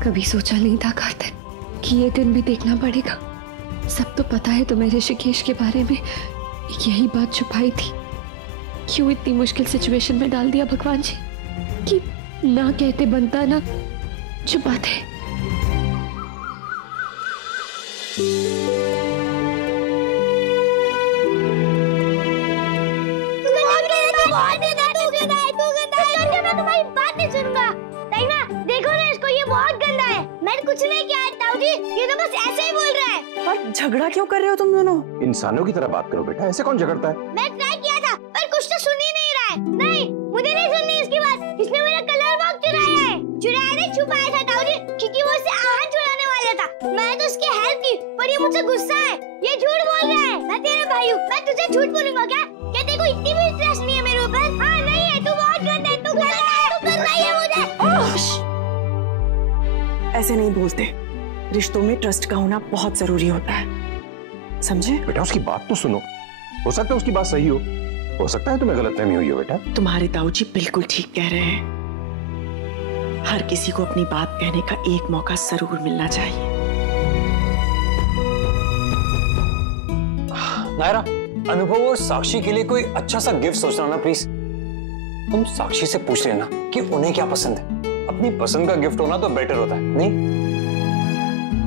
कभी सोचा नहीं था कार्तिक कि ये दिन भी देखना पड़ेगा। सब तो पता है तुम्हें ऋषिकेश के बारे में, यही बात छुपाई थी। क्यों इतनी मुश्किल सिचुएशन में डाल दिया भगवान जी कि ना कहते बनता ना छुपाते। कुछ नहीं किया है ताऊ जी, ये तो बस ऐसे ही बोल रहा है। पर झगड़ा क्यों कर रहे हो तुम दोनों? इंसानों की तरह बात करो बेटा, ऐसे कौन झगड़ता है? मैं ट्राई किया था पर कुछ तो सुन ही नहीं रहा है। नहीं, मुझे नहीं सुननी इसकी बात। इसने मेरा कलर बॉक्स चुराया नहीं छुपाया था ताऊ जी, क्योंकि वो इससे आहार चुराने वाला था। मैंने तो उसकी हेल्प की पर ये मुझसे गुस्सा है, ये झूठ बोल रहा है। मैं तेरा भाई हूँ, मैं तुझे झूठ बोलूंगा क्या? क्या तेरे को इतनी भी इंटरेस्ट नहीं है मेरे ऊपर? हाँ नहीं है, तू बहुत गंदा है, तू कर रही है मुझे। ऐसे नहीं बोलते, रिश्तों में ट्रस्ट का होना बहुत जरूरी होता है, समझे? बेटा उसकी बात तो सुनो, हो सकता है उसकी बात सही हो सकता है तुम्हें गलतफहमी हुई हो बेटा। तुम्हारे ताऊजी बिल्कुल ठीक कह रहे हैं। हर किसी को अपनी बात कहने का एक मौका जरूर मिलना चाहिए। नायरा, अनुभव और साक्षी के लिए कोई अच्छा सा गिफ्ट सोचना ना प्लीज। तुम साक्षी से पूछ लेना कि उन्हें क्या पसंद है। अपनी पसंद का गिफ्ट होना तो बेटर होता है, नहीं?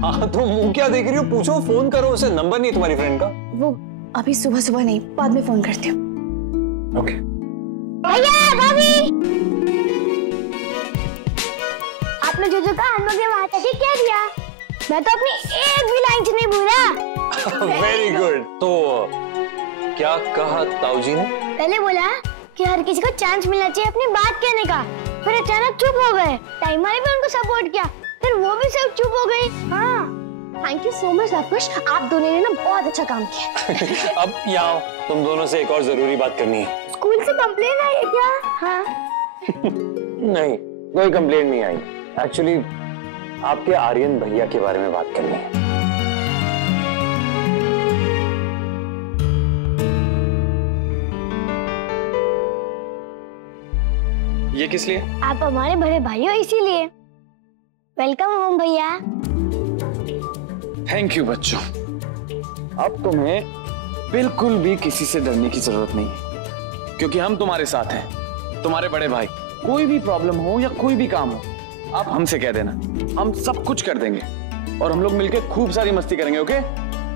हाँ तो मुंह क्या देख रही हो, पूछो, फोन करो उसे। नंबर नहीं है तुम्हारी फ्रेंड का? वो अभी सुबह नहीं, बाद में फोन करती हूँ। ओके। भैया, भाभी, आपने जो कहा हम लोग ने वहाँ तक क्या दिया? मैं तो अपनी एक भी लाइन नहीं भूला। Very good. तो क्या कहा ताऊजी ने? पहले बोला कि हर किसी को चांस मिलना चाहिए अपनी बात कहने का, फिर अचानक चुप हो गए। टाइम वाले भी उनको सपोर्ट किया, फिर वो भी सब चुप हो गई। हाँ, thank you so much Lavkush, आप दोनों ने ना बहुत अच्छा काम किया। अब यहाँ तुम दोनों से एक और जरूरी बात करनी है। स्कूल से कंप्लेन आई है क्या? हाँ। नहीं, कोई कंप्लेन नहीं आई। एक्चुअली आपके आर्यन भैया के बारे में बात करनी है। ये किस लिए? आप हमारे बड़े भाई हो इसीलिए। वेलकम होम भैया। थैंक यू बच्चों। अब तुम्हें बिल्कुल भी किसी से डरने की जरूरत नहीं है, क्योंकि हम तुम्हारे साथ हैं, तुम्हारे बड़े भाई। कोई भी प्रॉब्लम हो या कोई भी काम हो, आप हमसे कह देना, हम सब कुछ कर देंगे और हम लोग मिलके खूब सारी मस्ती करेंगे। ओके,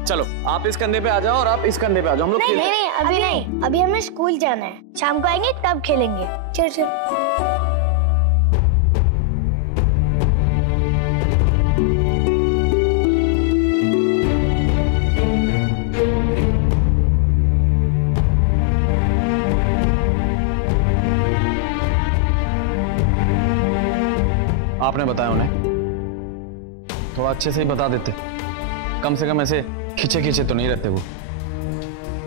चलो आप इस कंधे पे आ जाओ और आप इस कंधे पे आ जाओ। हम लोग नहीं, अभी नहीं, अभी हमें स्कूल जाना है। शाम को आएंगे तब खेलेंगे। चल। आपने बताया उन्हें, थोड़ा अच्छे से ही बता देते, कम से कम ऐसे खिंचे तो नहीं रहते। वो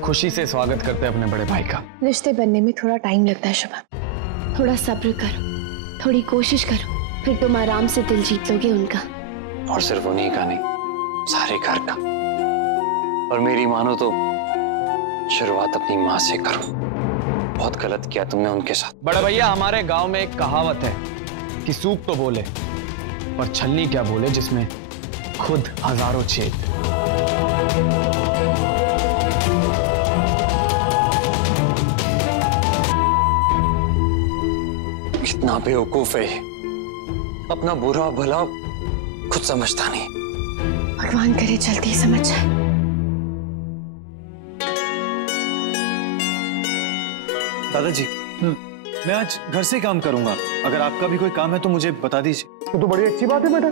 खुशी से स्वागत करते अपने बड़े भाई का। रिश्ते बनने में थोड़ा टाइम लगता है शुभम, थोड़ा सब्र करो, थोड़ी कोशिश करो, फिर तुम आराम से दिल जीत लोगे उनका। और सिर्फ उन्हीं का नहीं, सारे घर का। और मेरी मानो तो शुरुआत अपनी माँ से करो। बहुत गलत किया तुमने उनके साथ। बड़ा भैया, हमारे गांव में एक कहावत है कि सूप तो बोले पर छलनी क्या बोले, जिसमें खुद हजारों छेद। कितना बेवकूफ है, अपना बुरा भला खुद समझता नहीं। भगवान करे जल्दी ही समझ जाए। दादाजी, मैं आज घर से काम करूंगा। अगर आपका भी कोई काम है तो मुझे बता दीजिए। तो बड़ी अच्छी बात है बेटा,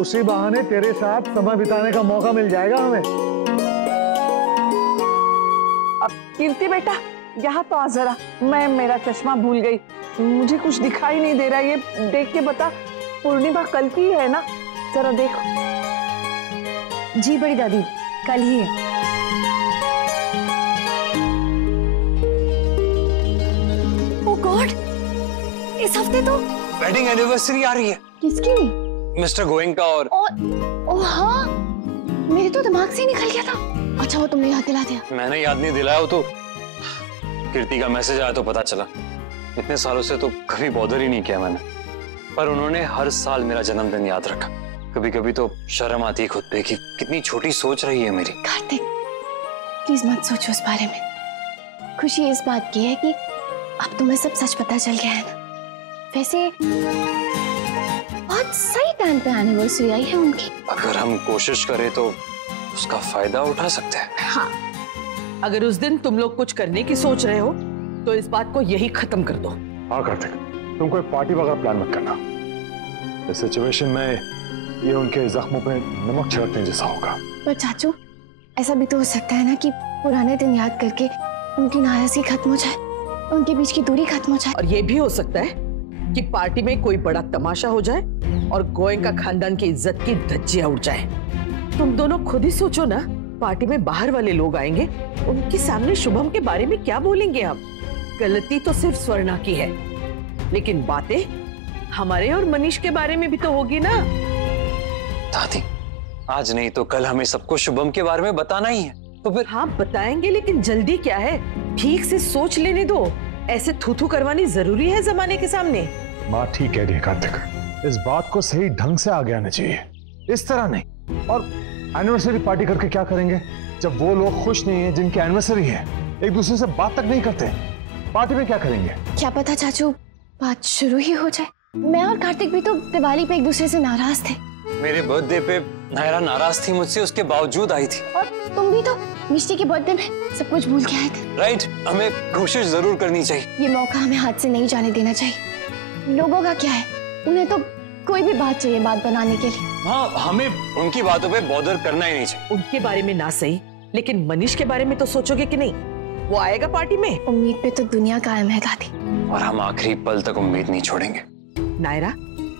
उसी बहाने तेरे साथ समय बिताने का मौका मिल जाएगा हमें। अब कीर्ति बेटा, यहाँ तो आ जरा। मैं मेरा चश्मा भूल गई, मुझे कुछ दिखाई नहीं दे रहा। ये देख के बता, पूर्णिमा कल की है ना? जरा देखो। जी बड़ी दादी, कल ही है। ओह गॉड, इस हफ्ते तो वेडिंग एनिवर्सरी आ रही है। किसकी? मिस्टर गोयंका और ओह हाँ, मेरे तो दिमाग से ही निकल गया था। अच्छा वो तुमने याद दिला दिया। मैंने याद नहीं दिलाया, वो तो कीर्ति का मैसेज आया तो पता चला। इतने सालों से तो कभी बॉदर ही नहीं किया मैंने। पर उन्होंने हर साल मेरा जन्मदिन याद रखा। कभी कभी तो शर्म आती है खुद पे कि कितनी छोटी सोच रही है मेरी। कार्तिक प्लीज मत सोचो उस बारे में। खुशी इस बात की है कि अब तुम्हें सब सच पता चल गया है ना। वैसे बहुत सही टाइम पे एनिवर्सरी आई है उनकी। अगर हम कोशिश करें तो उसका फायदा उठा सकते हैं। हाँ, अगर उस दिन तुम लोग कुछ करने की सोच रहे हो तो इस बात को यही खत्म कर दो। हाँ कार्तिक, तुम कोई पार्टी वगैरह प्लान मत करना। इस सिचुएशन में ये उनके जख्मों पे नमक छिड़कने जैसा होगा। पर चाचू ऐसा भी तो हो सकता है ना कि पुराने दिन याद करके उनकी नाराजगी खत्म हो जाए, उनके बीच की दूरी खत्म हो जाए। और ये भी हो सकता है कि पार्टी में कोई बड़ा तमाशा हो जाए और गोयनका खानदान की इज्जत की धज्जियां उड़ जाए। तुम दोनों खुद ही सोचो ना, पार्टी में बाहर वाले लोग आएंगे, उनके सामने शुभम के बारे में क्या बोलेंगे हम? गलती तो सिर्फ स्वर्णा की है, लेकिन बातें हमारे और मनीष के बारे में भी तो होगी ना। दादी, आज नहीं तो कल हमें सबको शुभम के बारे में बताना ही है, तो फिर। हाँ बताएंगे, लेकिन जल्दी क्या है, ठीक से सोच लेने दो। ऐसे थू-थू करवानी जरूरी है जमाने के सामने। बात ठीक कह रही है कार्तिक, इस बात को सही ढंग से आगे आना चाहिए, इस तरह नहीं। और एनिवर्सरी पार्टी करके क्या करेंगे जब वो लोग खुश नहीं है जिनकी एनिवर्सरी है, एक दूसरे से बात तक नहीं करते, पार्टी में क्या करेंगे? क्या पता चाचू बात शुरू ही हो जाए। मैं और कार्तिक भी तो दिवाली पे एक दूसरे से नाराज थे। मेरे बर्थडे पे नायरा नाराज थी मुझसे, उसके बावजूद आई थी। और तुम भी तो मिष्टी के बर्थडे में सब कुछ भूल के आए थे। राइट, हमें कोशिश जरूर करनी चाहिए। ये मौका हमें हाथ से नहीं जाने देना चाहिए। लोगों का क्या है, उन्हें तो कोई भी बात चाहिए बात बनाने के लिए। हाँ, हमें उनकी बातों पे बॉदर करना ही नहीं चाहिए। उनके बारे में ना सही, लेकिन मनीष के बारे में तो सोचोगे कि नहीं? वो आएगा पार्टी में। उम्मीद पे तो दुनिया कायम है दादी, और हम आखिरी पल तक उम्मीद नहीं छोड़ेंगे। नायरा,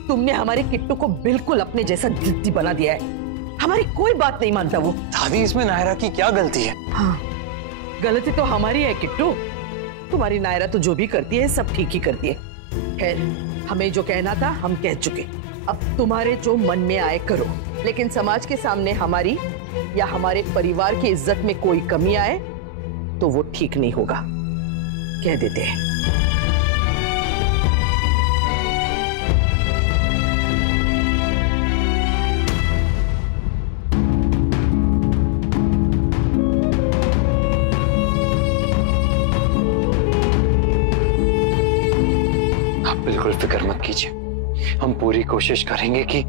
तुमने हमारे किट्टू को बिल्कुल अपने जैसा जिद्दी बना दिया है। हमारी कोई बात नहीं मानता वो। दादी, इसमें नायरा की क्या गलती है? हाँ, गलती तो हमारी है किट्टू। तुम्हारी नायरा तो जो भी करती है सब ठीक ही करती है। खैर, हमें जो कहना था हम कह चुके। अब तुम्हारे जो मन में आए करो, लेकिन समाज के सामने हमारी या हमारे परिवार की इज्जत में कोई कमी आए तो वो ठीक नहीं होगा, कह देते हैं। आप बिल्कुल फिक्र मत कीजिए, हम पूरी कोशिश करेंगे कि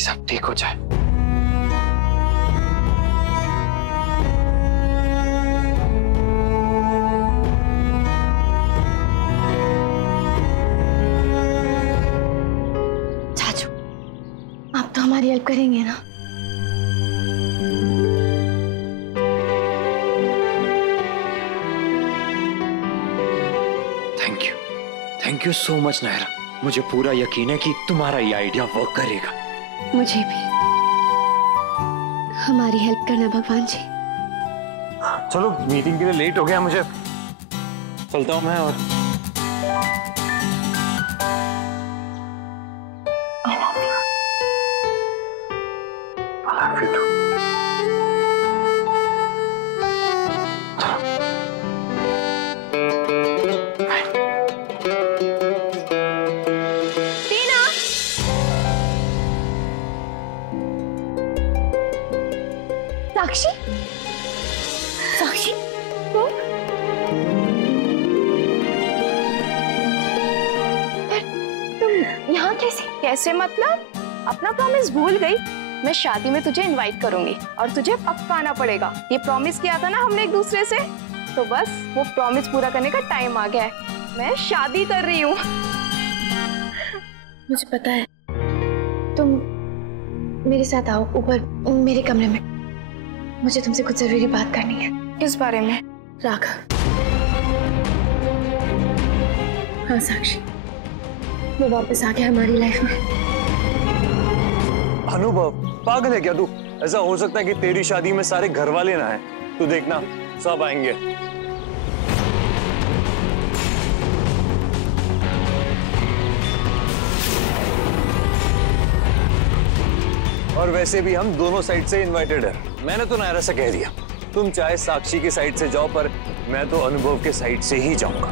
सब ठीक हो जाए। चाचू आप तो हमारी हेल्प करेंगे ना? Thank you so much Naira, मुझे पूरा यकीन है कि तुम्हारा ये आइडिया वर्क करेगा। मुझे भी। हमारी हेल्प करना भगवान जी। चलो, मीटिंग के लिए लेट हो गया, मुझे चलता हूँ मैं। और साक्षी, साक्षी तुम? तुम यहाँ कैसे? कैसे मतलब? अपना प्रॉमिस भूल गई? मैं शादी में तुझे इनवाइट करूंगी और तुझे पक्का आना पड़ेगा। ये प्रॉमिस किया था ना हमने एक दूसरे से, तो बस वो प्रॉमिस पूरा करने का टाइम आ गया है। मैं शादी कर रही हूँ। मुझे पता है। तुम मेरे साथ आओ ऊपर मेरे कमरे में, मुझे तुमसे कुछ जरूरी बात करनी है। किस बारे में? राघव। हाँ साक्षी, वो वापस आ गया हमारी लाइफ में। अनुभव, पागल है क्या तू? ऐसा हो सकता है कि तेरी शादी में सारे घर वाले ना आए? तू देखना, सब आएंगे। और वैसे भी हम दोनों साइड से इनवाइटेड है। मैंने तो नायरा से कह दिया, तुम चाहे साक्षी की साइड से जाओ, पर मैं तो अनुभव के साइड से ही जाऊंगा।